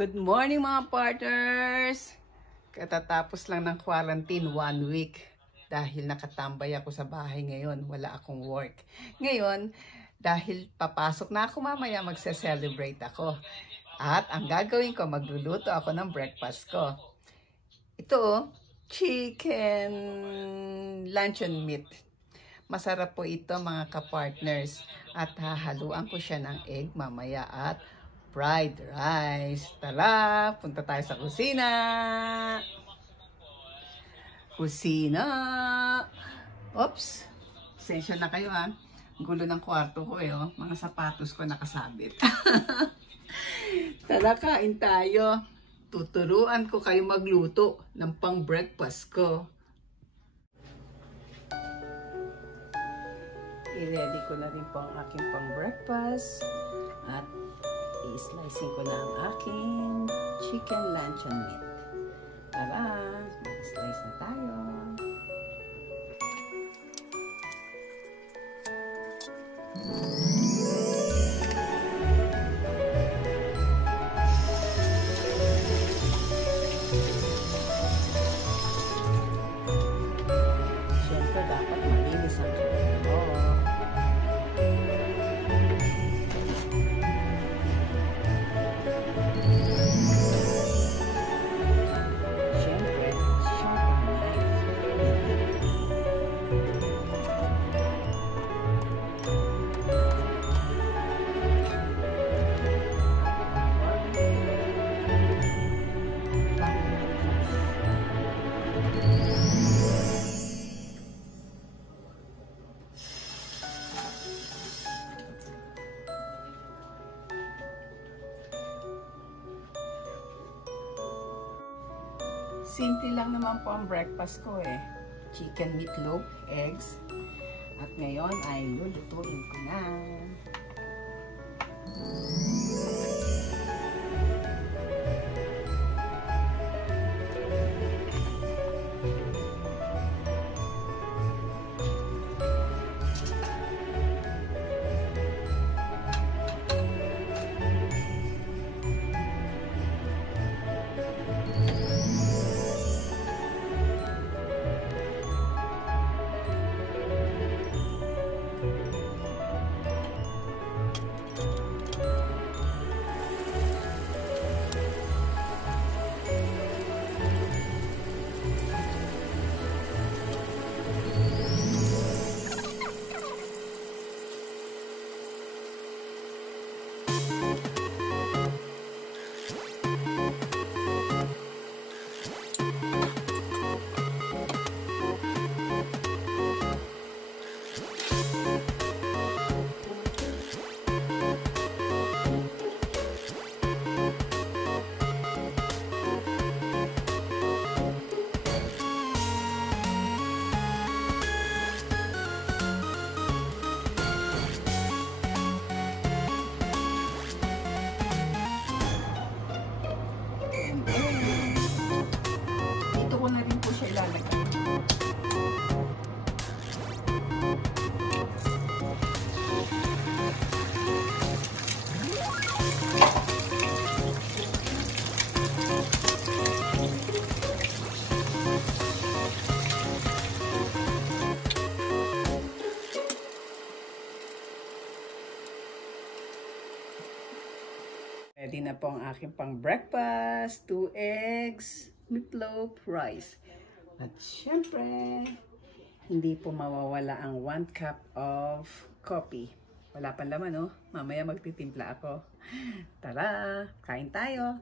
Good morning mga partners! Katatapos lang ng quarantine 1 week dahil nakatambay ako sa bahay ngayon. Wala akong work. Ngayon, dahil papasok na ako mamaya, magse-celebrate ako. At ang gagawin ko, magluluto ako ng breakfast ko. Ito, chicken luncheon meat. Masarap po ito mga ka-partners. At hahaluan ko siya ng egg mamaya at fried rice. Tara, punta tayo sa kusina. Kusina. Oops. Sensya na kayo ha. Gulo ng kwarto ko eh. Oh. Mga sapatos ko nakasabit. Tara, kain tayo. Tuturuan ko kayo magluto ng pang breakfast ko. I-ready ko na rin po ang aking pang breakfast. At i-slicing ko na ang aking chicken luncheon meat. Tara, mag-slice na tayo. Siyempre, dapat malinis ang chicken mo. Simple lang naman po ang breakfast ko eh. Chicken meatloaf, eggs. At ngayon ay lulutuin ko na. Dito ko na rin po siya ilalagay. Ready na po ang aking pang breakfast. 2 eggs, meatloaf, rice. At syempre, hindi po mawawala ang 1 cup of coffee. Wala pang laman, no? Mamaya magtitimpla ako. Tara, kain tayo.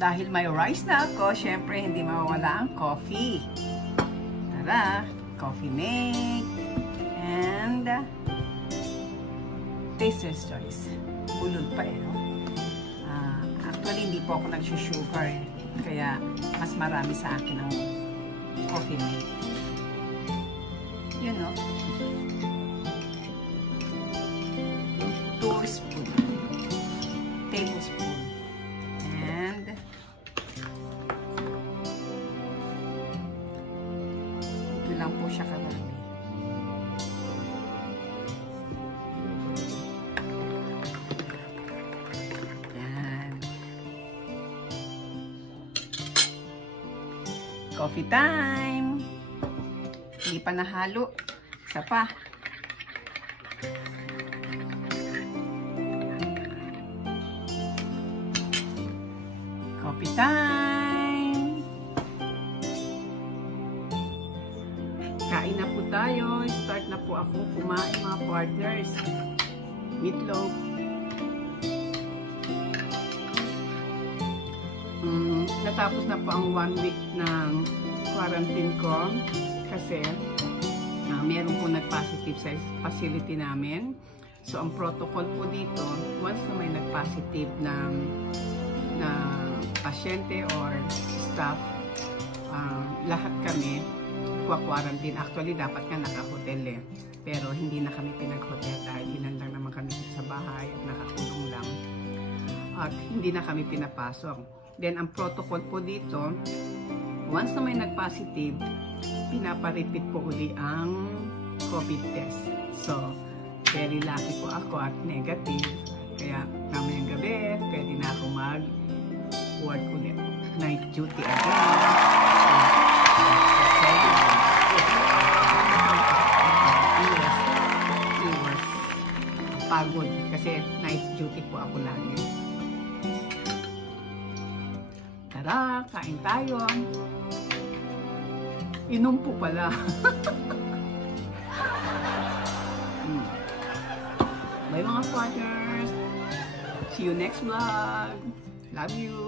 Dahil may rice na ako, syempre hindi mawawala ang coffee. Tara, coffee make. And taster's choice. Ulod pa eh, no? Actually, hindi po ako nag-sugar eh. Kaya, mas marami sa akin ang coffee mate. Yun, no? 2 spoon. Tablespoon. And ito lang po siya karami. Yan. Coffee time! Hindi pa nahalo. Isa pa. Coffee time! Kain na po tayo. Start na po ako kumain, mga partners. Meatloaf. Natapos na po ang 1 week ng quarantine ko kasi meron po nag-positive sa facility namin. So, ang protocol po dito, once na may nag-positive na pasyente or staff, lahat kami kwa-quarantine. Actually, dapat nga naka-hotel eh. Pero hindi na kami pinag-hotel dahil ilan lang naman kami sa bahay at nakakulong lang. At hindi na kami pinapasok. Then, ang protocol po dito, once na may nag-positive, pinapa-repeat po uli ang COVID test. So, very lucky po ako at negative. Kaya, mamayang gabi, pwede na ako mag-work ulit. Night duty again. It was pagod kasi night duty po ako lagi. Tara, kain tayo. Inom po pala. Bye mga partners. See you next vlog. Love you.